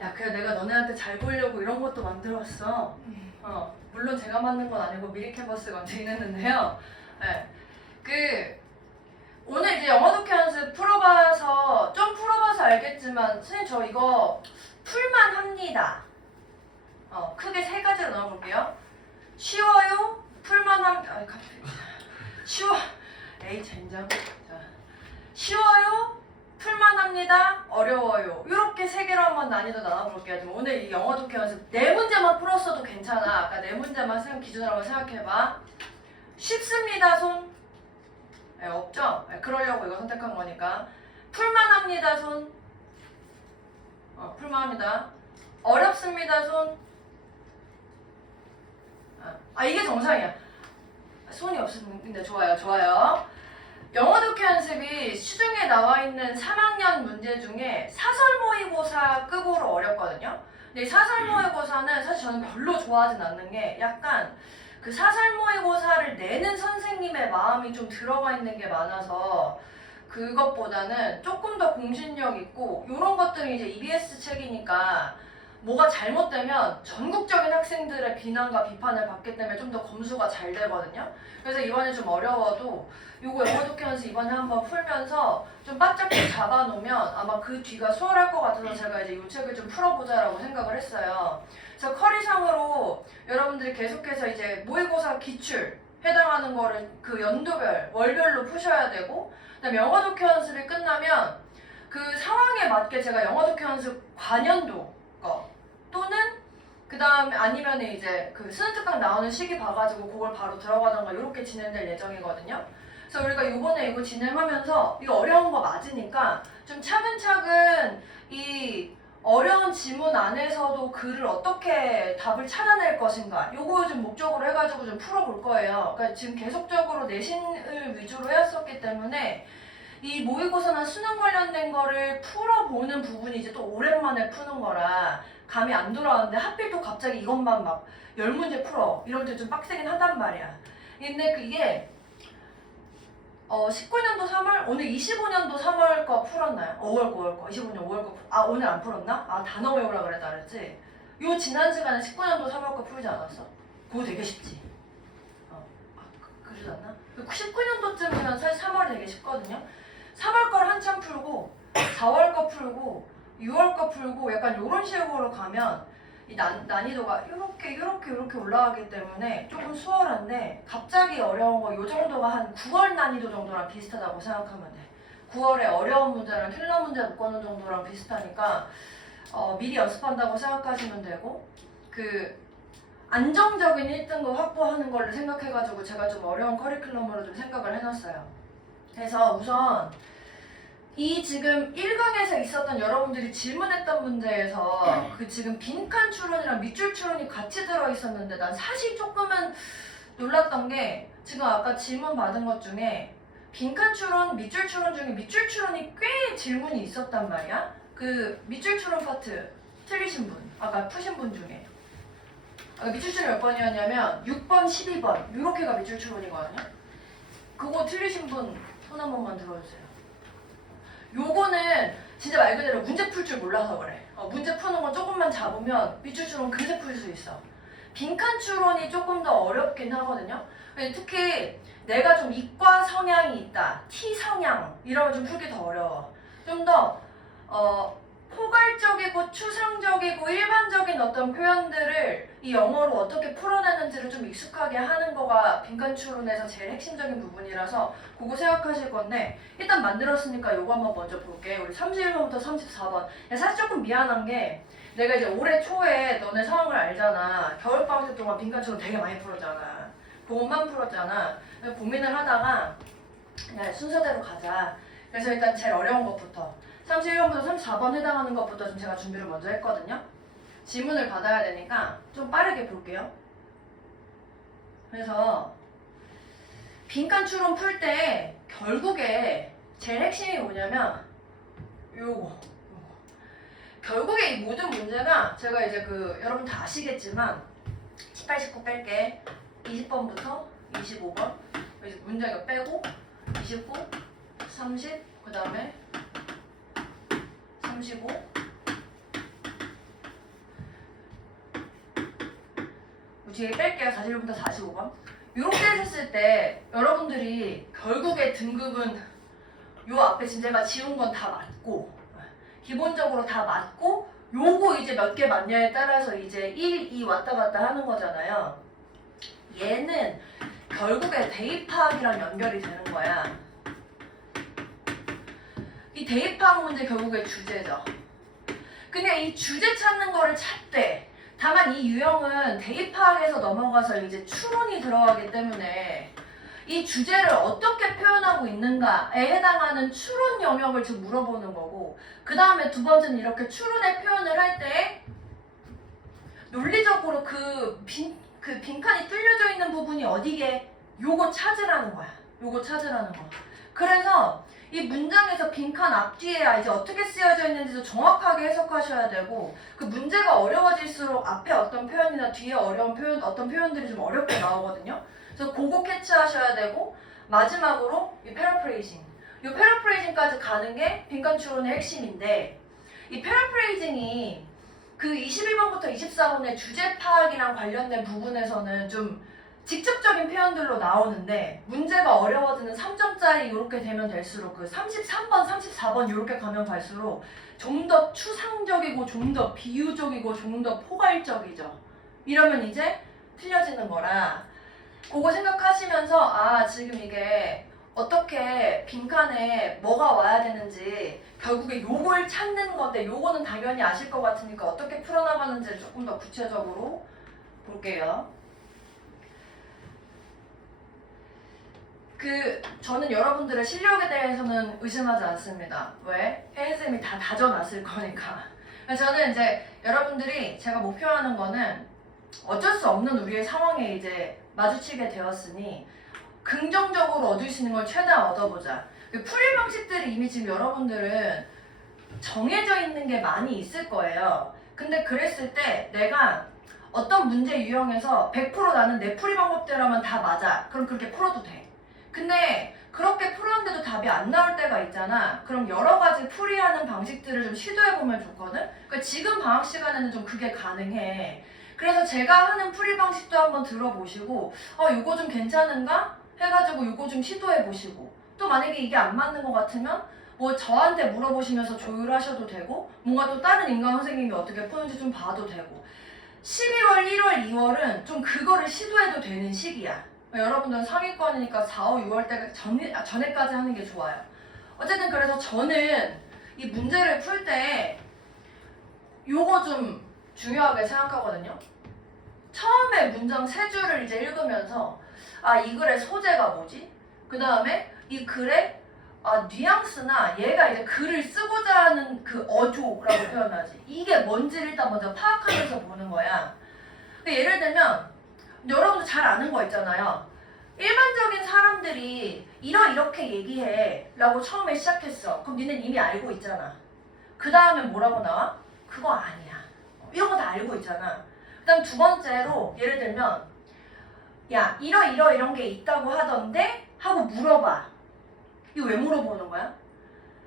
야, 그래 내가 너네한테 잘 보이려고 이런 것도 만들었어. 물론 제가 만든 건 아니고 미리 캔버스가 움직이는데요. 네. 오늘 이제 영어 독해 연습 좀 풀어봐서 알겠지만 선생님 저 이거 풀만 합니다. 크게 세 가지로 나눠볼게요. 쉬워요, 젠장. 쉬워요, 풀만합니다, 어려워요. 이렇게 세 개로 한번 난이도 나눠볼게요. 오늘 이 영어 독해 연습 네 문제만 풀었어도 괜찮아. 아까 네 문제만 쌤 기준으로 한번 생각해봐. 쉽습니다, 손. 네, 없죠? 네, 그러려고 이거 선택한 거니까. 풀만합니다, 손. 풀만합니다. 어렵습니다, 손. 이게 정상이야. 손이 없으면 좋아요. 영어 독해 연습이 시중에 나와 있는 3학년 문제 중에 사설 모의고사급으로 어렵거든요. 근데 이 사설 모의고사는 사실 저는 별로 좋아하진 않는 게 약간 그 사설 모의고사를 내는 선생님의 마음이 좀 들어가 있는 게 많아서 그것보다는 조금 더 공신력 있고 이런 것들은 이제 EBS 책이니까 뭐가 잘못되면 전국적인 학생들의 비난과 비판을 받기 때문에 좀 더 검수가 잘 되거든요. 그래서 이번에 좀 어려워도 요거 영어 독해 연습 이번에 한번 풀면서 좀 바짝 잡아놓으면 아마 그 뒤가 수월할 것 같아서 제가 이제 이 책을 좀 풀어보자라고 생각을 했어요. 그래서 커리상으로 여러분들이 계속해서 이제 모의고사 기출 해당하는 거를 그 연도별, 월별로 푸셔야 되고 그다음에 영어 독해 연습이 끝나면 그 상황에 맞게 제가 영어 독해 연습 관연도 거 또는 그 다음에 아니면 이제 그 수능 특강 나오는 시기 봐가지고 그걸 바로 들어가던가 이렇게 진행될 예정이거든요. 그래서 우리가 이번에 이거 진행하면서 이거 어려운 거 맞으니까 좀 차근차근 이 어려운 지문 안에서도 글을 어떻게 답을 찾아낼 것인가 요거 좀 목적으로 해가지고 좀 풀어볼 거예요. 그러니까 지금 계속적으로 내신을 위주로 해왔었기 때문에 이 모의고사나 수능 관련된 거를 풀어보는 부분이 이제 또 오랜만에 푸는 거라 감이 안 돌아왔는데 하필 또 갑자기 이것만 막 10문제 풀어 이럴 때 좀 빡세긴 하단 말이야. 근데 그게 19년도 3월, 오늘 25년도 3월 거 풀었나요? 5월 거, 25년 5월 거 오늘 안 풀었나? 단어 외우라 그랬다 그랬지? 요 지난 시간에 19년도 3월 거 풀지 않았어? 그거 되게 쉽지? 그러지 않나? 19년도쯤이면 사실 3월이 되게 쉽거든요? 3월 거를 한참 풀고 4월 거 풀고 6월 거 풀고 약간 이런 식으로 가면 이 난이도가 이렇게 올라가기 때문에 조금 수월한데 갑자기 어려운 거 이 정도가 한 9월 난이도 정도랑 비슷하다고 생각하면 돼. 9월에 어려운 문제랑 킬러 문제 묶어놓은 정도랑 비슷하니까 미리 연습한다고 생각하시면 되고 그 안정적인 1등급 확보하는 걸로 생각해가지고 제가 좀 어려운 커리큘럼으로 좀 생각을 해놨어요. 그래서 우선 이 지금 1강에서 있었던 여러분들이 질문했던 문제에서 그 지금 빈칸 추론이랑 밑줄 추론이 같이 들어있었는데 난 사실 조금은 놀랐던 게 지금 아까 질문 받은 것 중에 빈칸 추론, 밑줄 추론 중에 밑줄 추론이 꽤 질문이 있었단 말이야. 그 밑줄 추론 파트 틀리신 분, 아까 푸신 분 중에 밑줄 추론이 몇 번이었냐면 6번, 12번 이렇게가 밑줄 추론이거든요. 그거 틀리신 분 손 한 번만 들어주세요. 요거는 진짜 말 그대로 문제 풀 줄 몰라서 그래. 문제 푸는 건 조금만 잡으면 밑줄 추론 금세 풀 수 있어. 빈칸 추론이 조금 더 어렵긴 하거든요. 특히 내가 좀 이과 성향이 있다, T 성향 이러면 좀 풀기 더 어려워. 좀 더 포괄적이고 추상적이고 일반적인 어떤 표현들을 이 영어로 어떻게 풀어내는지를 좀 익숙하게 하는 거가 빈칸 추론에서 제일 핵심적인 부분이라서 그거 생각하실 건데 일단 만들었으니까 요거 한번 먼저 볼게. 우리 31번부터 34번. 사실 조금 미안한 게 내가 이제 올해 초에 너네 상황을 알잖아. 겨울방학 동안 빈칸 추론 되게 많이 풀었잖아. 그것만 풀었잖아. 고민을 하다가 그냥 순서대로 가자. 그래서 일단 제일 어려운 것부터 31번부터 34번 해당하는 것부터 좀 제가 준비를 먼저 했거든요. 지문을 받아야 되니까 좀 빠르게 볼게요. 그래서 빈칸 추론 풀 때 결국에 제일 핵심이 뭐냐면 요거. 결국에 이 모든 문제가 제가 이제 여러분 다 아시겠지만 18, 19 뺄게. 20번부터 25번 문제가 빼고 29, 30, 그 다음에 35, 뒤에 뺄게요. 41번부터 45번. 이렇게 했을 때 여러분들이 결국에 등급은 요 앞에 지금 제가 지운 건 다 맞고 기본적으로 다 맞고 요거 이제 몇 개 맞냐에 따라서 이제 1, 2 왔다 갔다 하는 거잖아요. 얘는 결국에 대입파악이랑 연결이 되는 거야. 이 대입파악 문제 결국에 주제죠. 근데 이 주제 찾는 거를 찾되 다만 이 유형은 대입파악에서 넘어가서 이제 추론이 들어가기 때문에 이 주제를 어떻게 표현하고 있는가에 해당하는 추론 영역을 지금 물어보는 거고, 그 다음에 두 번째는 이렇게 추론의 표현을 할 때 논리적으로 그 빈칸이 뚫려져 있는 부분이 어디게 요거 찾으라는 거야. 요거 찾으라는 거. 그래서 이 문장에서 빈칸 앞뒤에 이제 어떻게 쓰여져 있는지도 정확하게 해석하셔야 되고, 그 문제가 어려워질수록 앞에 어떤 표현이나 뒤에 어려운 표현, 어떤 표현들이 좀 어렵게 나오거든요. 그래서 그거 캐치하셔야 되고, 마지막으로 이 패러프레이징. 이 패러프레이징까지 가는 게 빈칸 추론의 핵심인데, 이 패러프레이징이 그 21번부터 24번의 주제 파악이랑 관련된 부분에서는 좀 직접적인 표현들로 나오는데, 문제가 어려워지는 3점짜리 이렇게 되면 될수록 그 33번, 34번 이렇게 가면 갈수록 좀 더 추상적이고 좀 더 비유적이고 좀 더 포괄적이죠. 이러면 이제 틀려지는 거라 그거 생각하시면서 아 지금 이게 어떻게 빈칸에 뭐가 와야 되는지 결국에 요걸 찾는 건데, 요거는 당연히 아실 것 같으니까 어떻게 풀어나가는지를 조금 더 구체적으로 볼게요. 저는 여러분들의 실력에 대해서는 의심하지 않습니다. 왜? 혜인쌤이 다 다져놨을 거니까. 저는 이제 여러분들이 제가 목표하는 거는 어쩔 수 없는 우리의 상황에 이제 마주치게 되었으니 긍정적으로 얻을 수 있는 걸 최대한 얻어보자. 풀이 방식들이 이미 지금 여러분들은 정해져 있는 게 많이 있을 거예요. 근데 그랬을 때 내가 어떤 문제 유형에서 100% 나는 내 풀이 방법대로만 다 맞아. 그럼 그렇게 풀어도 돼. 근데 그렇게 풀었는데도 답이 안 나올 때가 있잖아. 그럼 여러 가지 풀이하는 방식들을 좀 시도해보면 좋거든? 그러니까 지금 방학 시간에는 좀 그게 가능해. 그래서 제가 하는 풀이 방식도 한번 들어보시고 이거 좀 괜찮은가? 해가지고 이거 좀 시도해보시고, 또 만약에 이게 안 맞는 것 같으면 뭐 저한테 물어보시면서 조율하셔도 되고, 뭔가 또 다른 인강 선생님이 어떻게 푸는지 좀 봐도 되고, 11월, 1월, 2월은 좀 그거를 시도해도 되는 시기야. 여러분들은 상위권이니까 4, 5, 6월 때 전에까지 하는 게 좋아요. 어쨌든 그래서 저는 이 문제를 풀 때 요거 좀 중요하게 생각하거든요. 처음에 문장 3줄을 이제 읽으면서 이 글의 소재가 뭐지? 그 다음에 이 글의 뉘앙스나 얘가 이제 글을 쓰고자 하는 그 어조라고 표현하지. 이게 뭔지를 일단 먼저 파악하면서 보는 거야. 예를 들면 여러분도 잘 아는 거 있잖아요. 일반적인 사람들이 이렇게 얘기해 라고 처음에 시작했어. 그럼 니는 이미 알고 있잖아. 그 다음에 뭐라고 나와? 그거 아니야. 이런 거 다 알고 있잖아. 그 다음 두 번째로 예를 들면 야 이런 게 있다고 하던데? 하고 물어봐. 이거 왜 물어보는 거야?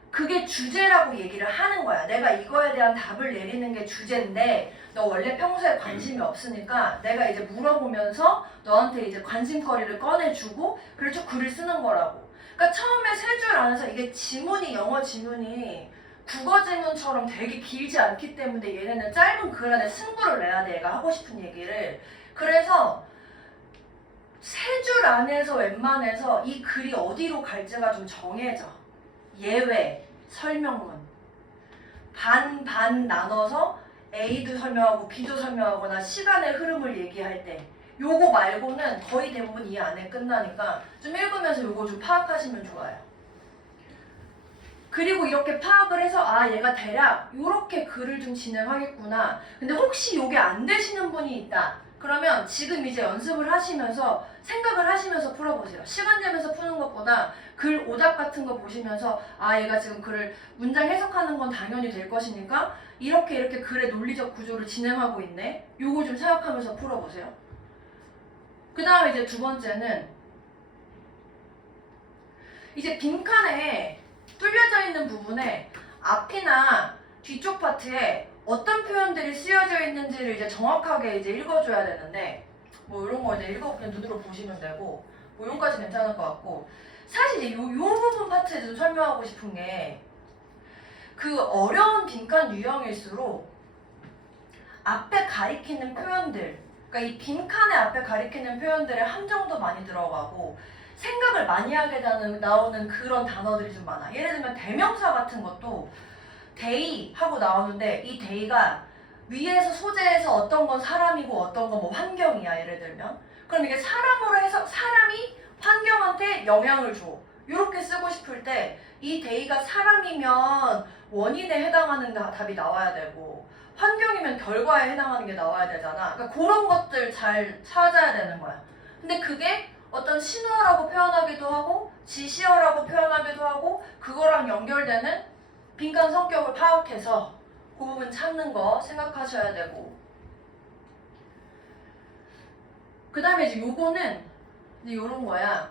그게 주제라고 얘기를 하는 거야. 내가 이거에 대한 답을 내리는 게 주제인데 너 원래 평소에 관심이 없으니까 내가 이제 물어보면서 너한테 이제 관심거리를 꺼내주고 그래서 글을 쓰는 거라고. 그러니까 처음에 3줄 안에서 이게 지문이 영어 지문이 국어 지문처럼 되게 길지 않기 때문에 얘네는 짧은 글 안에 승부를 내야 돼. 얘가 하고 싶은 얘기를. 그래서 3줄 안에서 웬만해서 이 글이 어디로 갈지가 좀 정해져. 예외, 설명문. 반 나눠서 A도 설명하고 B도 설명하거나 시간의 흐름을 얘기할 때 요거 말고는 거의 대부분 이 안에 끝나니까 좀 읽으면서 요거 좀 파악하시면 좋아요. 그리고 이렇게 파악을 해서 얘가 대략 요렇게 글을 좀 진행하겠구나. 근데 혹시 요게 안 되시는 분이 있다. 그러면 지금 이제 연습을 하시면서 생각을 하시면서 풀어보세요. 시간 내면서 푸는 것보다 글 오답 같은 거 보시면서 얘가 지금 글을 문장 해석하는 건 당연히 될 것이니까 이렇게 글의 논리적 구조를 진행하고 있네. 요거 좀 생각하면서 풀어보세요. 그 다음에 이제 두 번째는 이제 빈칸에 뚫려져 있는 부분에 앞이나 뒤쪽 파트에 어떤 표현들이 쓰여져 있는지를 이제 정확하게 이제 읽어줘야 되는데 뭐 이런 거 이제 읽어 그냥 눈으로 보시면 되고 뭐 여기까지 괜찮을 것 같고 사실 이제 요 부분 파트에 좀 설명하고 싶은 게 그 어려운 빈칸 유형일수록 앞에 가리키는 표현들 그러니까 이 빈칸의 앞에 가리키는 표현들의 함정도 많이 들어가고 생각을 많이 하게 나오는 그런 단어들이 좀 많아. 예를 들면 대명사 같은 것도 they 하고 나오는데 이 they가 위에서 소재에서 어떤 건 사람이고 어떤 건 뭐 환경이야 예를 들면 그럼 이게 사람으로 해서 사람이 환경한테 영향을 줘 이렇게 쓰고 싶을 때 이 they가 사람이면 원인에 해당하는 답이 나와야 되고 환경이면 결과에 해당하는 게 나와야 되잖아. 그러니까 그런 것들 잘 찾아야 되는 거야. 근데 그게 어떤 신호라고 표현하기도 하고 지시어라고 표현하기도 하고 그거랑 연결되는 빈칸 성격을 파악해서 그 부분 찾는 거 생각하셔야 되고 그 다음에 이제 요거는 이제 요런 거야.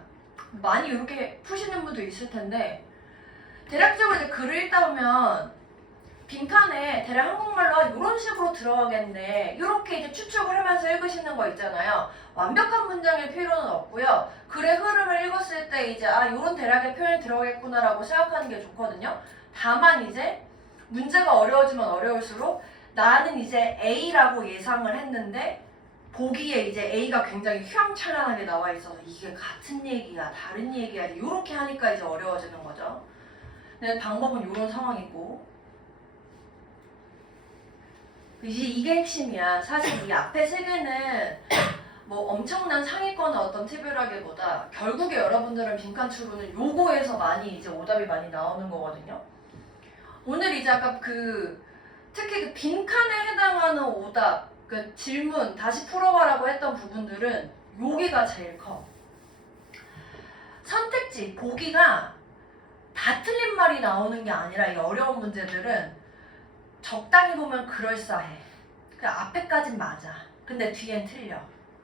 많이 이렇게 푸시는 분도 있을 텐데 대략적으로 이제 글을 읽다 보면 빈칸에 대략 한국말로 이런 식으로 들어가겠네 이렇게 이제 추측을 하면서 읽으시는 거 있잖아요. 완벽한 문장일 필요는 없고요. 글의 흐름을 읽었을 때 이제 이런 대략의 표현이 들어가겠구나 라고 생각하는 게 좋거든요. 다만 이제 문제가 어려워지면 어려울수록 나는 이제 A라고 예상을 했는데 보기에 이제 A가 굉장히 휘황찬란하게 나와 있어서 이게 같은 얘기야 다른 얘기야 이렇게 하니까 이제 어려워지는 거죠. 근데 방법은 이런 상황이고 이게 핵심이야. 사실 이 앞에 세 개는 뭐 엄청난 상위권의 어떤 팁이라기보다 결국에 여러분들은 빈칸 추론은 요거에서 많이 이제 오답이 많이 나오는 거거든요. 오늘 이제 아까 특히 그 빈칸에 해당하는 오답 그 질문 다시 풀어봐라고 했던 부분들은 여기가 제일 커. 선택지 보기가 다 틀린 말이 나오는 게 아니라 이 어려운 문제들은 적당히 보면 그럴싸해. 그 앞에까진 맞아. 근데 뒤엔 틀려.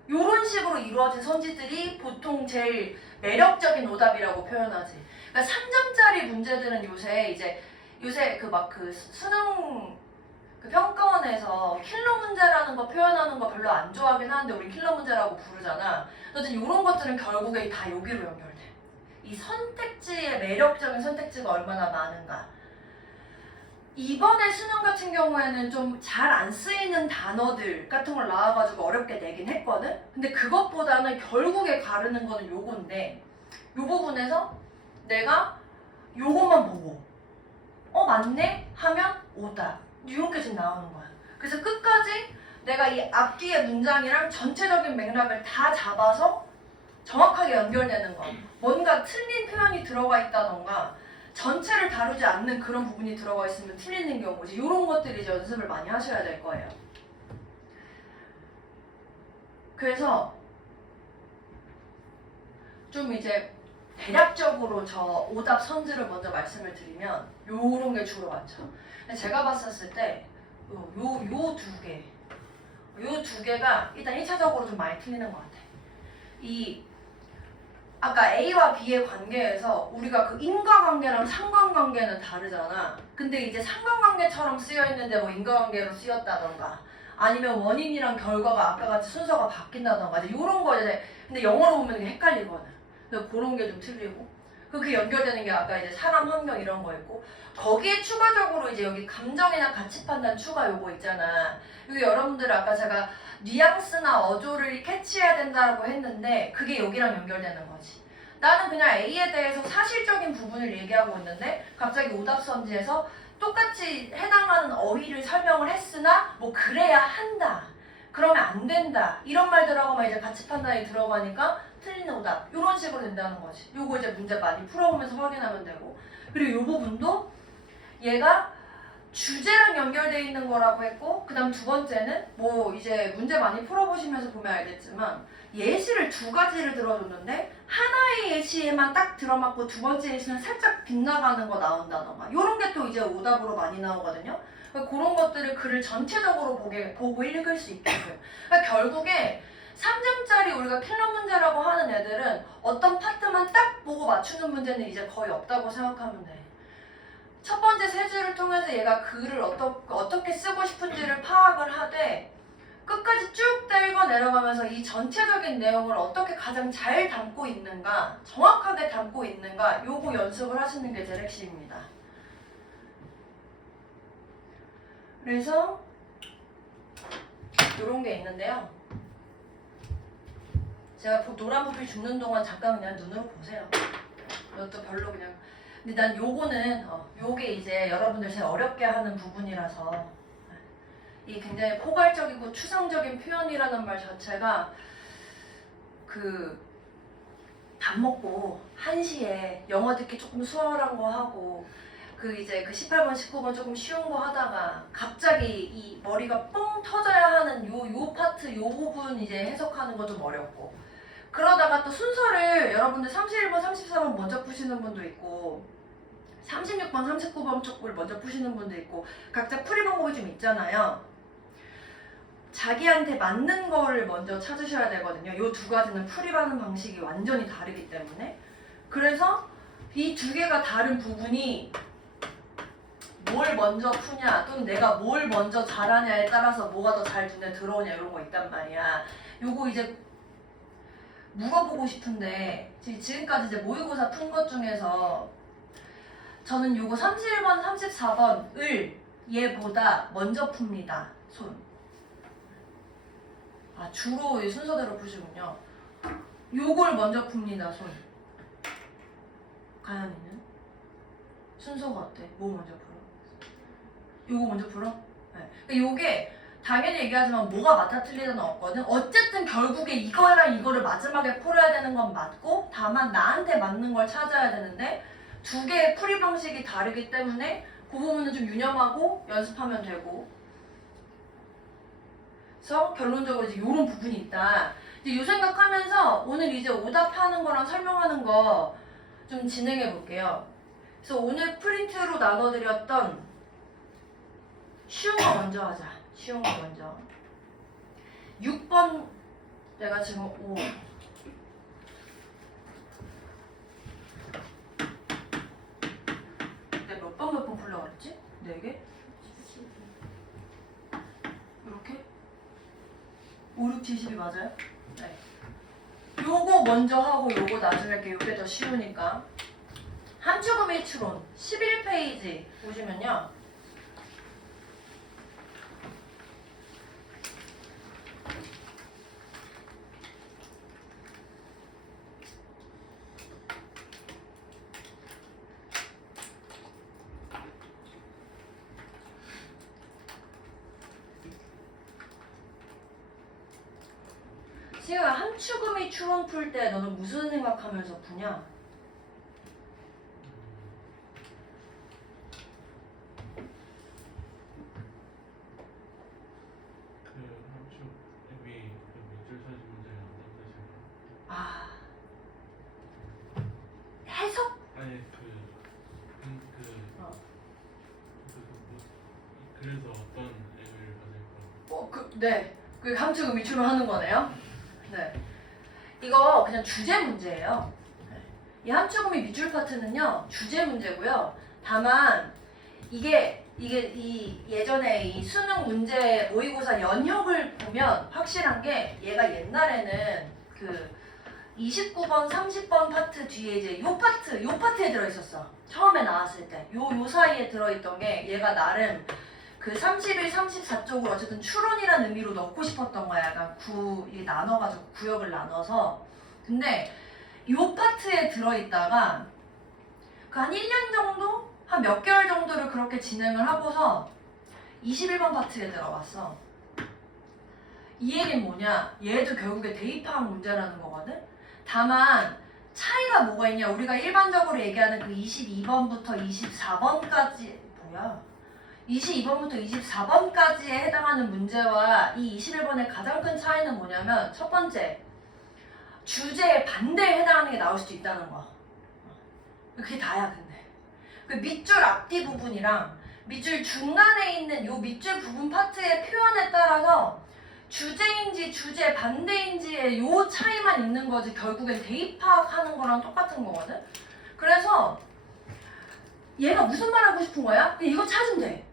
이런 식으로 이루어진 선지들이 보통 제일 매력적인 오답이라고 표현하지. 그러니까 3점짜리 문제들은 요새 그 수능 그 평가원에서 킬러 문제라는 거 표현하는 거 별로 안 좋아하긴 하는데 우리 킬러 문제라고 부르잖아. 어쨌든 이런 것들은 결국에 다 여기로 연결돼. 이 선택지의 매력적인 선택지가 얼마나 많은가. 이번에 수능 같은 경우에는 좀 잘 안 쓰이는 단어들 같은 걸 나와가지고 어렵게 내긴 했거든? 근데 그것보다는 결국에 가르는 거는 요건데 요 부분에서 내가 요것만 보고 맞네? 하면 오답 이렇게 지금 나오는 거야. 그래서 끝까지 내가 이 앞뒤의 문장이랑 전체적인 맥락을 다 잡아서 정확하게 연결되는 거. 뭔가 틀린 표현이 들어가 있다던가 전체를 다루지 않는 그런 부분이 들어가 있으면 틀리는 경우지. 이런 것들이 이제 연습을 많이 하셔야 될 거예요. 그래서 좀 이제 대략적으로 저 오답 선지를 먼저 말씀을 드리면 요런 게 주로 많죠. 제가 봤었을 때 요 두 개가 일단 1차적으로 좀 많이 틀리는 것 같아. 아까 A와 B의 관계에서 우리가 그 인과관계랑 상관관계는 다르잖아. 근데 이제 상관관계처럼 쓰여있는데 뭐 인과관계로 쓰였다던가 아니면 원인이랑 결과가 아까 같이 순서가 바뀐다던가 이런 거 이제 근데 영어로 보면 이게 헷갈리거든. 그래서 그런 게 좀 틀리고 그 연결되는 게 아까 이제 사람 환경 이런 거 있고 거기에 추가적으로 이제 여기 감정이나 가치 판단 추가 요거 있잖아. 여기 여러분들 아까 제가 뉘앙스나 어조를 캐치해야 된다고 했는데 그게 여기랑 연결되는 거지. 나는 그냥 A에 대해서 사실적인 부분을 얘기하고 있는데 갑자기 오답선지에서 똑같이 해당하는 어휘를 설명을 했으나 뭐 그래야 한다. 그러면 안 된다. 이런 말 들어가면 이제 가치 판단이 들어가니까 틀린 오답. 이런 식으로 된다는 거지. 요거 이제 문제 많이 풀어보면서 확인하면 되고 그리고 요 부분도 얘가 주제랑 연결되어 있는 거라고 했고 그 다음 두 번째는 뭐 이제 문제 많이 풀어보시면서 보면 알겠지만 예시를 두 가지를 들어줬는데 하나의 예시에만 딱 들어맞고 두 번째 예시는 살짝 빗나가는 거 나온다던가 이런 게 또 이제 오답으로 많이 나오거든요. 그런 것들을 글을 전체적으로 보고 읽을 수 있게끔. 그러니까 결국에 3점짜리 우리가 킬러 문제라고 하는 애들은 어떤 파트만 딱 보고 맞추는 문제는 이제 거의 없다고 생각하면 돼. 첫 번째 세 줄을 통해서 얘가 글을 어떻게 쓰고 싶은지를 파악을 하되 끝까지 쭉 떼고 내려가면서 이 전체적인 내용을 어떻게 가장 잘 담고 있는가, 정확하게 담고 있는가, 요거 연습을 하시는 게 제일 핵심입니다. 그래서 요런 게 있는데요. 제가 노란 부피 줍는 동안 잠깐 그냥 눈으로 보세요. 이것도 별로 그냥. 근데 난 요거는 요게 이제 여러분들 제일 어렵게 하는 부분이라서 이 굉장히 포괄적이고 추상적인 표현이라는 말 자체가 밥 먹고 1시에 영어 듣기 조금 수월한 거 하고 이제 18번, 19번 조금 쉬운 거 하다가 갑자기 이 머리가 뻥 터져야 하는 요 파트, 요 부분 이제 해석하는 거 좀 어렵고 그러다가 또 순서를 여러분들 31번, 34번 먼저 푸시는 분도 있고 36번, 39번 쪽을 먼저 푸시는 분도 있고 각자 풀이 방법이 좀 있잖아요. 자기한테 맞는 거를 먼저 찾으셔야 되거든요. 이 두 가지는 풀이하는 방식이 완전히 다르기 때문에 그래서 이 두 개가 다른 부분이 뭘 먼저 푸냐 또는 내가 뭘 먼저 잘하냐에 따라서 뭐가 더 잘 눈에 들어오냐 이런 거 있단 말이야. 요거 이제 물어보고 싶은데 지금까지 이제 모의고사 푼 것 중에서 저는 요거 31번, 34번을 얘보다 먼저 풉니다. 손. 주로 이 순서대로 푸시군요. 요걸 먼저 풉니다. 손. 가연이는? 순서가 어때? 뭐 먼저 풀어? 요거 먼저 풀어? 네. 그러니까 요게 당연히 얘기하지만 뭐가 맞다 틀리다는 없거든. 어쨌든 결국에 이거랑 이거를 마지막에 풀어야 되는 건 맞고 다만 나한테 맞는 걸 찾아야 되는데 두 개의 풀이 방식이 다르기 때문에 그 부분은 좀 유념하고 연습하면 되고 그래서 결론적으로 이제 이런 부분이 있다. 이제 요 생각하면서 오늘 이제 오답하는 거랑 설명하는 거 좀 진행해 볼게요. 그래서 오늘 프린트로 나눠드렸던 쉬운 거 먼저 하자. 쉬운 거 먼저. 6번 내가 지금 5 내가 몇 번 풀려고 그랬지? 4개? 이렇게? 5, 6, 70이 맞아요? 네. 요거 먼저 하고 요거 나중에 할게요. 요게 더 쉬우니까. 함축음의 추론 11페이지 보시면요. 시우야, 함축음의 추론 풀 때 너는 무슨 생각하면서 푸냐? 함축음이 밑줄 서식 문제가 어떤 뜻일까? 해석? 아니 그래서 어떤 의미를 가질까? 네. 그 함축음의 추론하는 거네요. 네. 이거 그냥 주제 문제예요. 네. 이 함축음의 밑줄 파트는요 주제 문제고요. 다만 이게 이 예전에 이 수능 문제 모의고사 연역을 보면 확실한 게 얘가 옛날에는 29번, 30번 파트 뒤에 이제 요 파트에 들어있었어. 처음에 나왔을 때. 요 사이에 들어있던 게 얘가 나름 31, 34 쪽을 어쨌든 추론이라는 의미로 넣고 싶었던 거야. 약간 나눠가지고 구역을 나눠서. 근데 요 파트에 들어있다가 한 1년 정도? 한 몇 개월 정도를 그렇게 진행을 하고서 21번 파트에 들어갔어. 이 얘기는 뭐냐? 얘도 결국에 대입학 문제라는 거거든? 다만 차이가 뭐가 있냐? 우리가 일반적으로 얘기하는 22번부터 24번까지 22번부터 24번까지에 해당하는 문제와 이 21번의 가장 큰 차이는 뭐냐면 첫 번째, 주제의 반대에 해당하는 게 나올 수도 있다는 거. 그게 다야 근데. 그 밑줄 앞뒤 부분이랑 밑줄 중간에 있는 요 밑줄 부분 파트의 표현에 따라서 주제인지 주제 반대인지의 요 차이만 있는 거지 결국엔 대입학하는 거랑 똑같은 거거든. 그래서 얘가 무슨 말 하고 싶은 거야? 이거 찾으면 돼.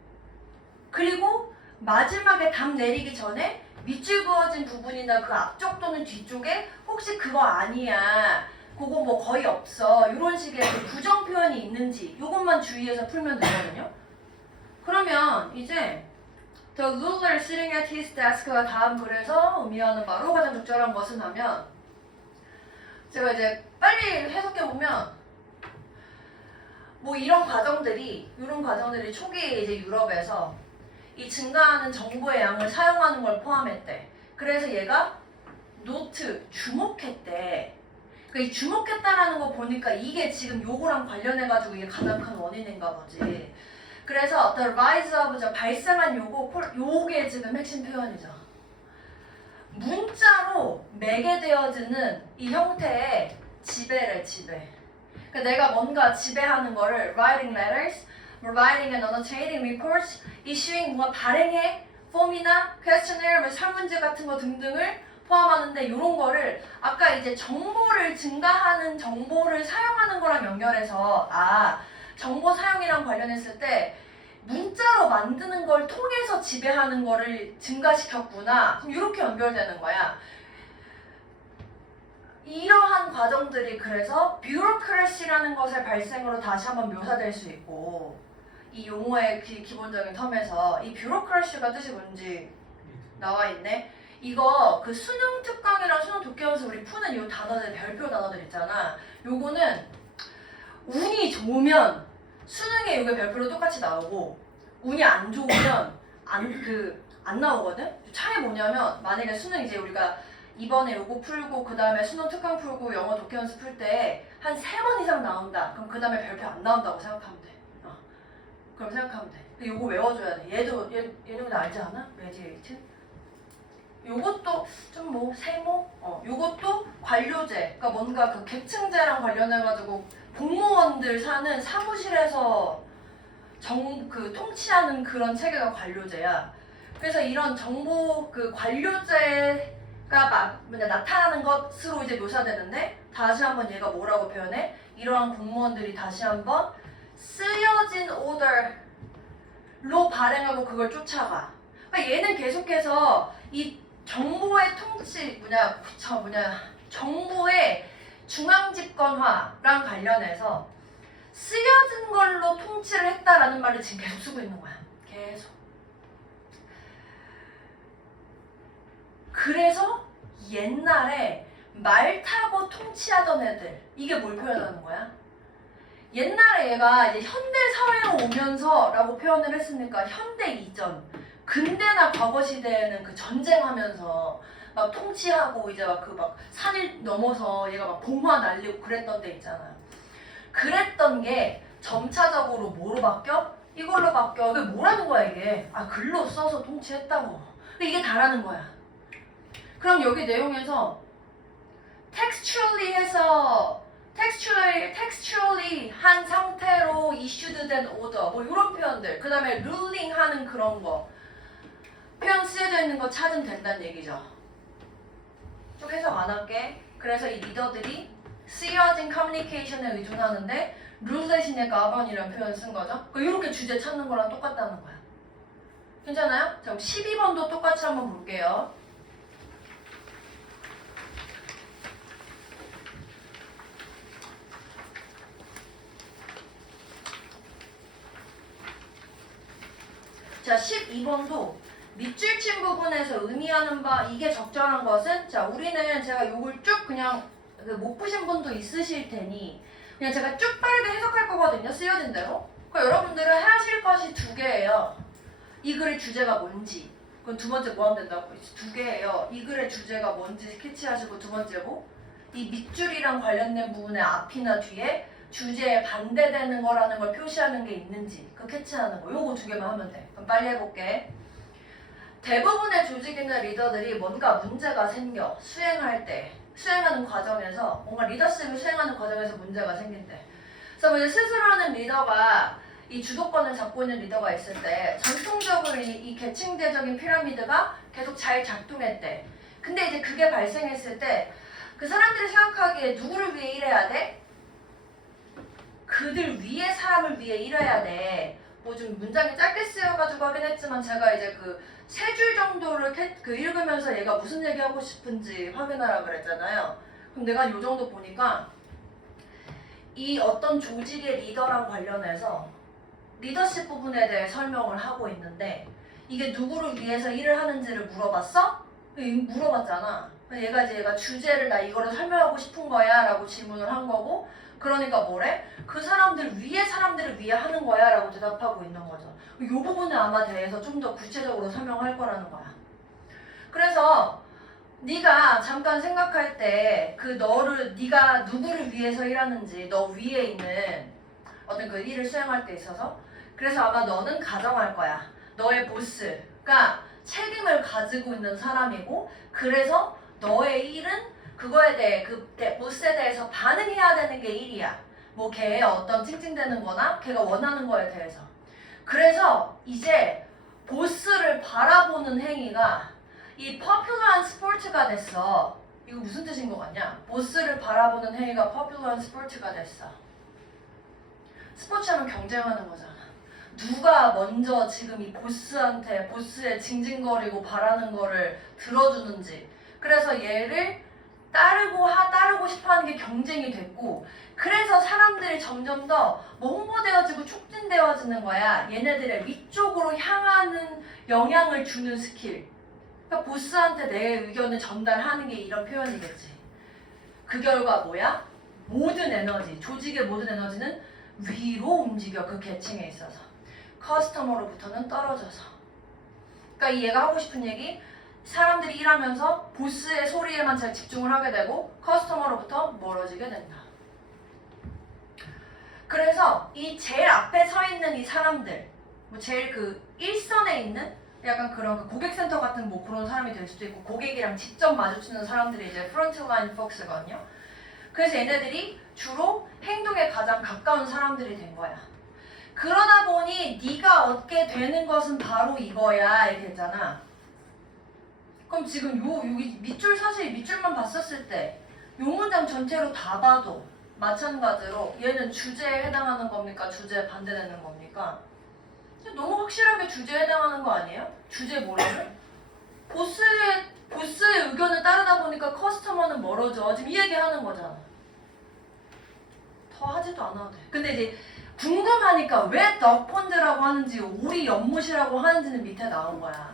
그리고 마지막에 답 내리기 전에 밑줄 그어진 부분이나 그 앞쪽 또는 뒤쪽에 혹시 그거 아니야, 그거 뭐 거의 없어, 이런 식의 그 부정 표현이 있는지 이것만 주의해서 풀면 되거든요. 그러면 이제 The ruler sitting at his desk가 다음 글에서 의미하는 바로 가장 적절한 것은 하면, 제가 이제 빨리 해석해보면 뭐 이런 과정들이 초기에 이제 유럽에서 이 증가하는 정보의 양을 사용하는 걸 포함했대. 그래서 얘가 노트, 주목했대. 그러니까 이 주목했다라는 거 보니까 이게 지금 요거랑 관련해가지고 이게 가장 큰 원인인가 보지. 그래서 the rise of, 발생한 요게 지금 핵심 표현이죠. 문자로 매개되어지는 이 형태의 지배래, 지배. 그러니까 내가 뭔가 지배하는 거를 writing letters, writing and annotating reports, issuing 뭔가 발행해, 폼이나 questionnaire, 설문지 같은 거 등등을 포함하는데, 이런 거를 아까 이제 정보를 증가하는 정보를 사용하는 거랑 연결해서 정보 사용이랑 관련했을 때 문자로 만드는 걸 통해서 지배하는 거를 증가시켰구나. 이렇게 연결되는 거야. 이러한 과정들이 그래서 뷰로크래시라는 것의 발생으로 다시 한번 묘사될 수 있고, 이 용어의 기본적인 텀에서 이 뷰로크래시가 뜻이 뭔지 나와 있네. 이거 그 수능 특강이랑 수능 독해연수 우리 푸는 이 단어들, 별표 단어들 있잖아. 요거는 운이 좋으면 수능에 이게 별표로 똑같이 나오고, 운이 안 좋으면 안 나오거든. 차이 뭐냐면, 만약에 수능 이제 우리가 이번에 요거 풀고 그 다음에 수능 특강 풀고 영어 독해연수 풀 때 한 3번 이상 나온다. 그럼 그 다음에 별표 안 나온다고 생각하면 돼. 그럼 생각하면 돼. 요거 외워줘야 돼. 얘는 알지 않아? 레디에이트? 요것도 좀 뭐 세모? 요것도 관료제. 그러니까 뭔가 그 계층제랑 관련해가지고 공무원들 사는 사무실에서 통치하는 그런 체계가 관료제야. 그래서 이런 정보 관료제가 나타나는 것으로 이제 묘사되는데, 다시 한번 얘가 뭐라고 표현해? 이러한 공무원들이 다시 한번 쓰여진 오더로 발행하고 그걸 쫓아가. 그러니까 얘는 계속해서 이 정보의 정보의 중앙집권화랑 관련해서 쓰여진 걸로 통치를 했다라는 말을 지금 계속 쓰고 있는 거야. 계속. 그래서 옛날에 말 타고 통치하던 애들, 이게 뭘 표현하는 거야? 옛날에 얘가 이제 현대 사회로 오면서라고 표현을 했으니까 현대 이전, 근대나 과거 시대에는 그 전쟁하면서 막 통치하고 이제 막 산을 넘어서 얘가 막 봉화 날리고 그랬던 데 있잖아요. 그랬던 게 점차적으로 뭐로 바뀌어? 이걸로 바뀌어. 이게 뭐라는 거야 이게? 글로 써서 통치했다고. 이게 다라는 거야. 그럼 여기 내용에서 textually 한 상태로 issued 된 order, 뭐 이런 표현들, 그 다음에 ruling 하는 그런 거 표현 쓰여져 있는 거 찾으면 된다는 얘기죠. 쭉 해석 안 할게. 그래서 이 리더들이 쓰여진 커뮤니케이션에 의존하는데 룰 대신에 govern이라는 표현 쓴 거죠. 이렇게 주제 찾는 거랑 똑같다는 거야. 괜찮아요? 자, 그럼 12번도 똑같이 한번 볼게요. 자, 12번도 밑줄 친 부분에서 의미하는 바, 이게 적절한 것은, 자, 우리는 제가 요걸 쭉 그냥 못 푸신 분도 있으실 테니 그냥 제가 쭉 빠르게 해석할 거거든요. 쓰여진 대로. 그러니까 여러분들은 하실 것이 2개예요. 이 글의 주제가 뭔지. 그건 두 번째 뭐 하면 된다고? 2개예요. 이 글의 주제가 뭔지 스케치하시고, 두 번째고 이 밑줄이랑 관련된 부분의 앞이나 뒤에 주제에 반대되는 거라는 걸 표시하는 게 있는지 그 캐치하는 거. 요거 2개만 하면 돼. 그럼 빨리 해볼게. 대부분의 조직이나 리더들이 뭔가 문제가 생겨. 수행하는 과정에서 뭔가 리더십을 수행하는 과정에서 문제가 생긴대. 그래서 이제 스스로는 리더가 이 주도권을 잡고 있는 리더가 있을 때 전통적으로 이 계층제적인 피라미드가 계속 잘 작동했대. 근데 이제 그게 발생했을 때 그 사람들이 생각하기에 누구를 위해 일해야 돼? 그들 위에 사람을 위해 일해야 돼. 뭐 좀 문장이 짧게 쓰여가지고 하긴 했지만 제가 이제 그 3줄 정도를 읽으면서 얘가 무슨 얘기하고 싶은지 확인하라 그랬잖아요. 그럼 내가 요 정도 보니까 이 어떤 조직의 리더랑 관련해서 리더십 부분에 대해 설명을 하고 있는데 이게 누구를 위해서 일을 하는지를 물어봤어? 물어봤잖아. 얘가 주제를 나 이거를 설명하고 싶은 거야 라고 질문을 한 거고 그러니까 뭐래? 그 사람들을 위해 하는 거야 라고 대답하고 있는 거죠. 이 부분에 아마 대해서 좀 더 구체적으로 설명할 거라는 거야. 그래서 네가 잠깐 생각할 때 네가 누구를 위해서 일하는지 너 위에 있는 어떤 그 일을 수행할 때 있어서 그래서 아마 너는 가정할 거야. 너의 보스가 책임을 가지고 있는 사람이고 그래서 너의 일은 그거에 대해 보스에 대해서 반응해야 되는 게 일이야. 뭐 걔의 어떤 찡찡대는 거나 걔가 원하는 거에 대해서. 그래서 이제 보스를 바라보는 행위가 이 popular한 스포츠가 됐어. 이거 무슨 뜻인 것 같냐? 보스를 바라보는 행위가 popular한 스포츠가 됐어. 스포츠하면 경쟁하는 거잖아. 누가 먼저 지금 이 보스의 징징거리고 바라는 거를 들어주는지. 그래서 얘를 따르고 싶어하는 게 경쟁이 됐고 그래서 사람들이 점점 더 뭐 홍보되어지고 촉진되어지는 거야. 얘네들의 위쪽으로 향하는 영향을 주는 스킬. 그러니까 보스한테 내 의견을 전달하는 게 이런 표현이겠지. 그 결과 뭐야? 모든 에너지, 조직의 모든 에너지는 위로 움직여 그 계층에 있어서. 커스터머로부터는 떨어져서. 그러니까 얘가 하고 싶은 얘기 사람들이 일하면서 보스의 소리에만 잘 집중을 하게 되고 커스터머로부터 멀어지게 된다. 그래서 이 제일 앞에 서 있는 이 사람들 뭐 제일 그 일선에 있는 약간 그런 그 고객센터 같은 뭐 그런 사람이 될 수도 있고 고객이랑 직접 마주치는 사람들이 이제 프론트라인 폭스거든요. 그래서 얘네들이 주로 행동에 가장 가까운 사람들이 된 거야. 그러다 보니 네가 얻게 되는 것은 바로 이거야 이렇게 했잖아. 그럼 지금 여기 밑줄만 봤었을 때 요 문장 전체로 다 봐도 마찬가지로 얘는 주제에 해당하는 겁니까? 주제에 반대되는 겁니까? 너무 확실하게 주제에 해당하는 거 아니에요? 주제 뭐라고? 보스의 의견을 따르다 보니까 커스터머는 멀어져. 지금 이 얘기 하는 거잖아. 더 하지도 않아도 돼. 근데 이제 궁금하니까 왜 덕폰드라고 하는지 우리 연못이라고 하는지는 밑에 나온 거야.